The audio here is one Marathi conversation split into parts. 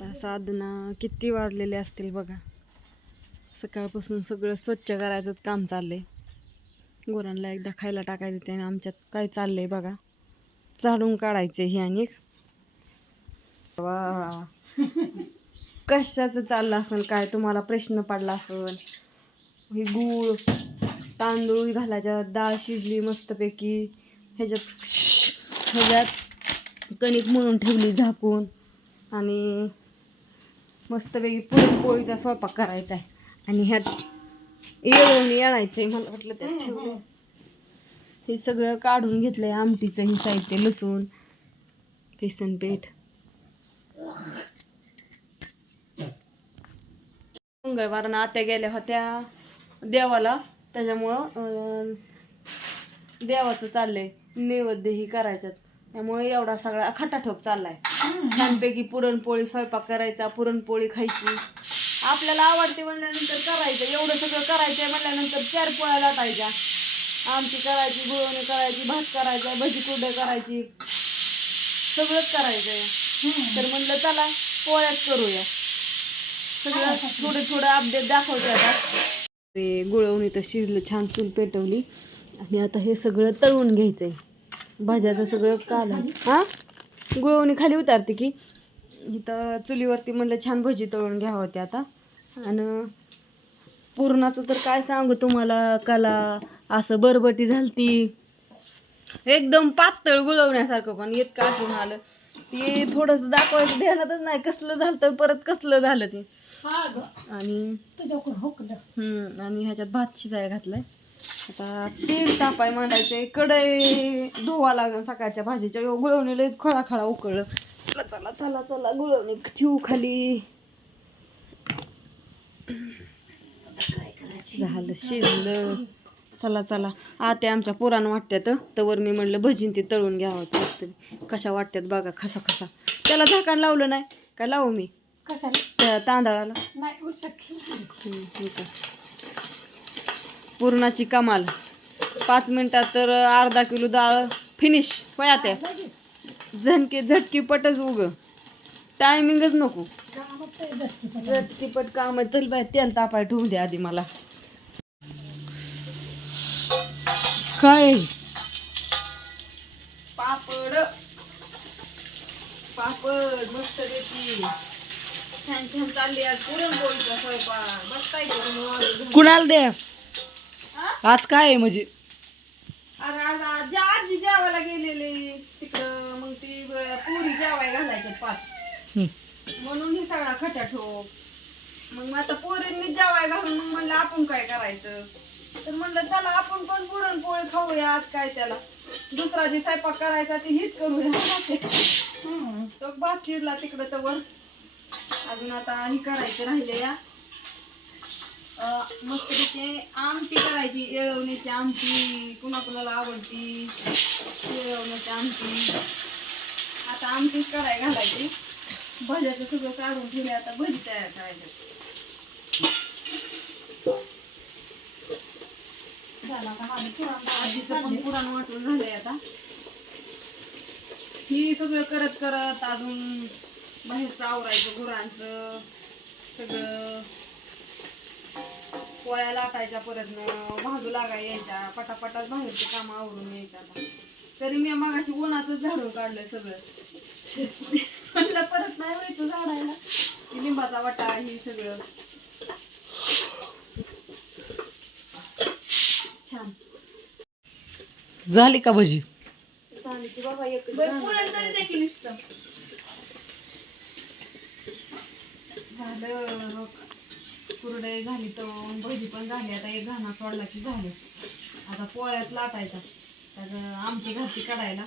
आता साधना किती वाजलेले असतील बघा. सकाळपासून सगळं स्वच्छ करायचंच काम चाललंय. गुरांना एकदा खायला टाकायचं आणि आमच्यात काय चाललंय बघा. झाडून काढायचे ही आणि वा. कशाचं चाललं असेल काय तुम्हाला प्रश्न पडला असेल? हे गूळ तांदूळ घालायच्या डाळ शिजली मस्तपैकी. ह्याच्यात ह्याच्यात कणिक म्हणून ठेवली झाकून. आणि मस्तपैकी पुरणपोळीचा स्वयंपाक करायचा आहे. आणि ह्यात येळवून येळायचं आहे मला वाटलं त्यात ठेवलं हे सगळं काढून घेतलंय आमटीचं हे साहित्य लसूण बेसन पीठ. मंगळवार आत्या गेल्या होत्या देवाला. त्याच्यामुळं देवाचं चाललंय नैवेद्य ही करायच्यात. त्यामुळे एवढा सगळा खटाठोप चाललाय. छानपैकी पुरणपोळी स्वयंपाक करायचा पुरणपोळी खायची. आपल्याला आवडते म्हणल्यानंतर करायचं. एवढं सगळं करायचंय म्हणल्यानंतर चार पोळ्या लाटायच्या. आमटी करायची गुळवणी करायची भात करायचा भजी कुरडे करायची. सगळंच करायचंय. तर म्हणलं चला पोळ्याच करूया. सगळं थोडं थोडं अपडेट दाखवते आता. ते गुळवणी तर शिजलं छान चूल पेटवली. आणि आता हे सगळं तळून घ्यायचंय. भाज्याचं सगळं कालं हा? गुळवणी खाली उतारते की. इथं चुलीवरती म्हणलं छान भजी तळून घ्यावं होते आता. आणि पुरणाचं तर काय सांगू तुम्हाला कला असं बरबटी झालती. एकदम पातळ गुळवण्यासारखं पण इतकं आठवून आलं. ते थोडंसं दाखवायचं ध्यानातच नाही कसलं झालं तर परत कसलं झालं ते. आणि हम्म आणि ह्याच्यात भात शिजायला घातलाय. आता तेल तापाय मांडायचंय कढई धुवा लागेल सकाळच्या भाजीच्या. गुळवणी लय खळा खळा उकळलं. चला चला चला चला गुळवणी ठेवू खाली. झालं शिजलं. चला चला. आते आमच्या पुराण वाटत्यात तवर मी म्हणलं भजीन ते तळून घ्यावं. मस्त कशा वाटत्यात बघा खसा खसा. त्याला झाकण लावलं नाही. काय लावू मी? त्या तांदळाला. आहे. पुरणाची कमाल. पाच मिनिटात तर अर्धा किलो डाळ फिनिश वया त्या. झणके झटकी पटच उग. टायमिंगच नको. झटकी पट काम चल बाय तेल तापाय ठेवून दे आधी मला. काय? पापड. पापड मस्त पैकी. छान छान चालली आज पुरणपोळीचा स्वयंपाक. बघताय? कुणाला दे? हा? आज काय आहे म्हणजे? अरे आज आजी आजी जेवायला गेलेली. तिकडं मग ती पुरी जेवाय घालायचे पाच. हम्म. म्हणून ही सगळा खटा ठोक मग मग आता पोरींनी जेवाय घालून मग म्हणलं आपण काय करायचं? तर म्हणलं चला आपण पण पुरणपोळी खाऊया आज काय त्याला. दुसरा जे स्वयंपाक करायचा ते हीच करूया तो भात चिरला तिकडं तर वर. अजून आता ही करायचं राहिले या मस्त तिथे आमटी करायची येळवण्याची आमटी कुणा कुणाला आवडती येळवण्याची आमटी. आता आमटी कराय घालायची. भज्याचं सगळं काढून ठेवले आता भजी तयार करायचं. झालं आजीचं पण पुराण वाटून झालंय आता. ही सगळं करत करत अजून बाहेरचं आवरायचं गुरांचं सगळं. पोळ्या लाटायच्या परत भाजू लागाय यायच्या पटापटाच बाहेरचे काम आवरून यायचं आता. तरी मी मगाशी उन्हातच झाडून काढलंय सगळं. म्हणलं परत नाही व्हायचं झाडायला. लिंबाचा वाटा ही सगळं. छान. झाली का भजी? झाली की बाबा एक झालं. कुरडे झाली तर भजी पण झाली. आता एक घाणा सोडला की झालं. आता पोळ्यात लाटायचा. त्याचं आमटी घालती काढायला.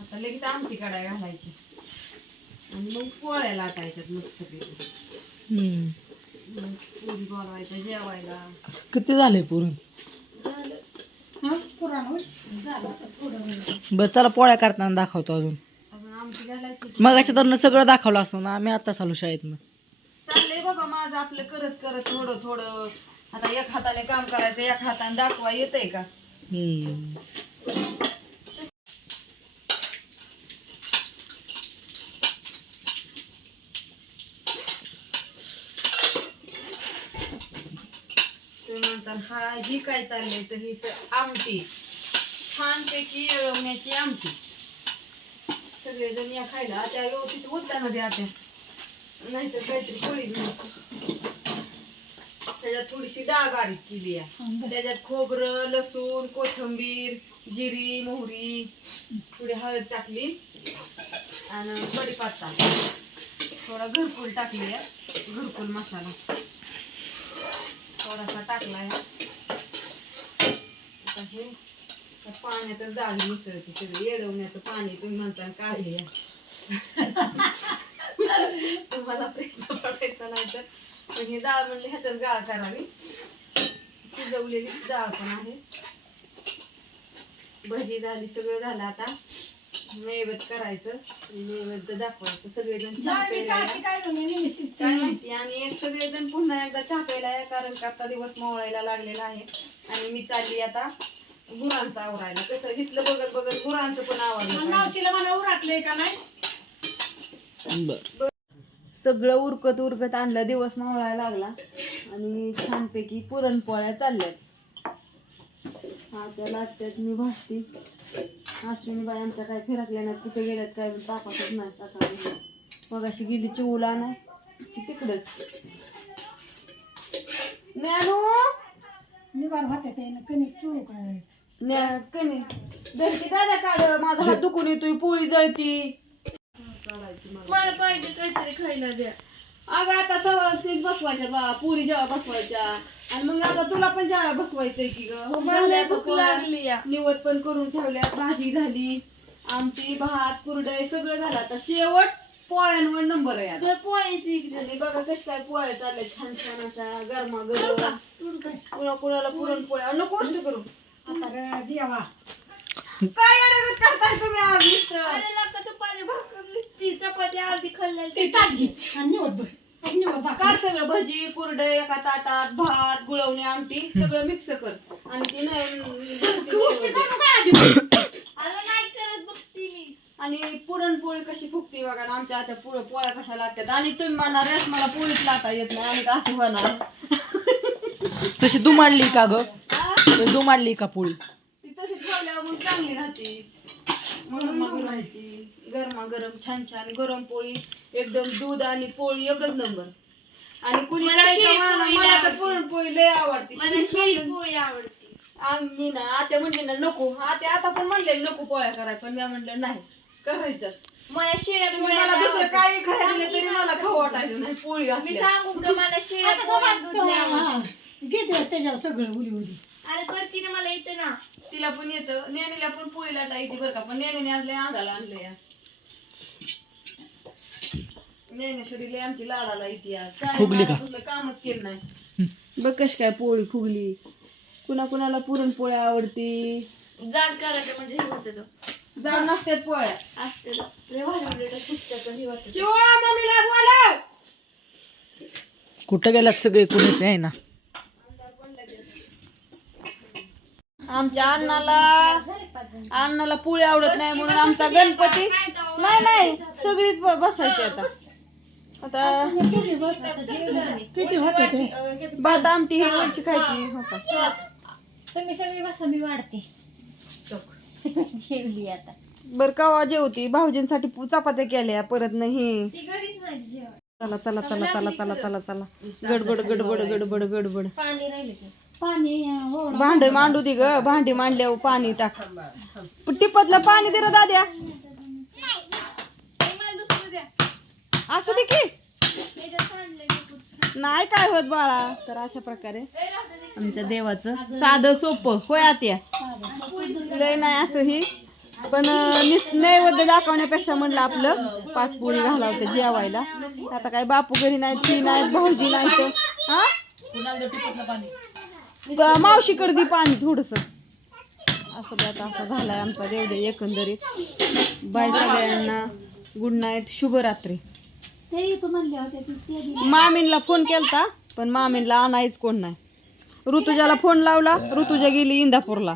आता लगेच आमटी काढायला घालायची. आणि मग पोळ्या लाटायच्यात मस्तपैकी. मग पुरी बोलवायच्या जेवायला. किती झाले पुरण झालं बर चला पोळ्या करताना दाखवतो अजून. मगाच्या तर सगळं दाखवलं असतं ना आम्ही आता चालू शाळेतनं. चाललंय बघा माझं आपलं करत करत थोडं थोडं. आता एक हाताने काम करायचं एक हाताने दाखवा येतंय का? हम्म. हा ही काय चाललंय तर ही आमटी आमटी. छानपैकी येळवण्याची आमटी. सगळेजण या खायला त्या व्यवस्थित उठल्या ना आत्या नाहीतर काहीतरी पोळी घेऊन त्याच्यात थोडीशी डाळ बारीक केली आहे. त्याच्यात खोबरं लसूण कोथिंबीर जिरी मोहरी थोडी हळद टाकली आणि कढीपत्ता. थोडा घरकुल टाकली आहे. घरकुल मसाला. थोडासा टाकला आहे. पाण्यातच डाळ मिसळते सगळी. येडवण्याचं पाणी तुम्ही म्हणता काढले तुम्हाला प्रश्न पडायचा नाही तर. पण ही डाळ म्हणलं ह्यातच गाळ करावी. शिजवलेली डाळ पण आहे. भजी झाली सगळं झालं आता. नैवेद्य करायचं. नैवेद्य दाखवायचं. सगळेजण चहा प्यायला या. काय माहिती आणि एक सगळेजण पुन्हा एकदा चहा प्यायला आहे कारण का आता दिवस मावळायला लागलेला आहे. आणि मी चालली आता गुरांचं आवरायला. कसं घेतलं बघत बघत गुरांचं पण आवडलं बर. सगळं उरकत उरकत आणलं दिवस मावळायला लागला. आणि छानपैकी पुरणपोळ्या चालल्यात. हा त्या लागत्यात मी भासती अश्विनी बाई आमच्या काय फिरकल्या नाहीत तिथे गेल्यात काय तापातच नाही आता मग अशी गेली चिवला नाही तिकडच. ज्ञानू न्या- कणी धरती दादा काढ माझा हात दुखून येतोय पोळी जळती. काढायची मला. मला पाहिजे काहीतरी खायला द्या. अगं आता सवासनीच बसवायच्या बा पुरी जेव्हा बसवायच्या आणि मग आता तुला पण जेव्हा बसवायचंय की ग. मला लय भूक लागली या. निवड पण करून ठेवल्या भाजी झाली आमटी भात कुरडई सगळं झालं. आता शेवट पोळ्यांवर नंबर आहे आता. तर ती आणि बघा कश काय पोळ्या चालल्या छान छान अशा गरमा गरम कुणा कुणाला पुरणपोळ्या. नको गोष्ट करू. काय अडगत करताय तुम्ही आज मिस्टर? अरे लका दुपारी भाकर चपाती अर्धी काय सगळं भजी कुरडे एका ताटात भात गुळवणी आमटी सगळं मिक्स कर. आणि ती अरे नाही करत बघती मी. आणि पुरणपोळी कशी फुगती बघा ना आमच्या आता पुढं पोळ्या कशा लागतात. आणि तुम्ही म्हणणार रेस मला पोळीच लाटा येत नाही. आणि का असं होणार. तशी दुमाडली का ग? तशी दुमाडली का पोळी? ती तशी ठेवल्यावर मग चांगली राहते. म्हणून दुमडायची गरमा गरम छान छान गरम पोळी एकदम दूध आणि पोळी एकच नंबर. आणि कुणी मला काय शिळी का म्हणा, पोळी मला तर आवडते. पुरणपोळी लय आवडते. मला शिळी पोळी आवडते. आम्ही ना आत्या म्हणले ना नको. आत्या आता पण म्हणले नको पोळ्या कराय पण मी म्हणलं नाही करायच्यात. मला शिळ्या तुम्ही पोळ्या मला दुसरं आवडते. काही खायला दिलं तरी मला खाऊ वाटायचं नाही पोळी मी असल्या. सांगू का मला शिळ्या पोळ्या दूध लय आवडते. अरे करती ना मला येते ना. तिला पण येतं. नेणीला पण पोळी लाटा येते बरं का. पण नेणीने आणले अंगाला आणले या ज्ञानेश्वरी लय आमची लाडाला येते आज. काय फुगली का? लाडापासलं कामच केलं नाही. बघ कशी काय पोळी फुगली. कुणा कुणाला पुरणपोळ्या आवडती. जाड करायचं म्हणजे हे होते तो पोळ्या. असते तो. लय भारी उलट फुटतं हे वाटतं. शिवा मम्मीला बोलाव. कुठं गेल्यात सगळे? कुणीच आहे ना. आमच्या अण्णाला अण्णाला पोळी आवडत नाही म्हणून आमचा गणपती नाही नाही सगळीच ब- बसायची आता. आता किती भात आमटी ही वरची खायची हो का? तुम्ही सगळी बसा मी वाढते. जेवली आता. बर कवा जेवती? भाऊजींसाठी चपात्या केल्या परत नाही. चला चला चला चला चला चला चला गडबड गडबड गडबड गडबड. पाणी राहिले पाणी भांड मांडू दे ग भांडी मांडल्यावर पाणी टाक. टिपतलं पाणी दे रे दाद्या. मला दुसरं द्या असू दे की. नाही काय होत बाळा तर अशा प्रकारे. आमच्या देवाचं साधं सोपं. होय आत्या? लय नाही असं ही. पण नैवेद्य दाखवण्यापेक्षा म्हणलं आपलं पाच पोळी घालावतं जेवायला. आता काय बापू घरी नाही ती नाहीत भाऊजी नाही तर हा ब- मावशीकडे दे पाणी थोडस. असं आता असं झालाय आमचा देवदे एकंदरीत. बाय सगळ्यांना. गुड नाईट शुभरात्री. ते तू म्हणले होते ती ते दिली. मामींला फोन केलता पण मामींला आणायच कोण नाही. ऋतुजाला फोन लावला ऋतुजा गेली इंदापूरला.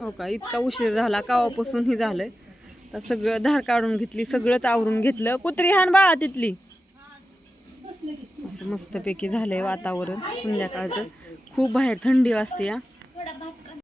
हो का इतका उशीर झाला कावापासून ही झालंय. तर सगळं धार काढून घेतली सगळंच आवरून घेतलं. कुत्री हान बा तिथली. असं मस्तपैकी झालं आहे वातावरण संध्याकाळचं. खूप बाहेर थंडी वाजते या.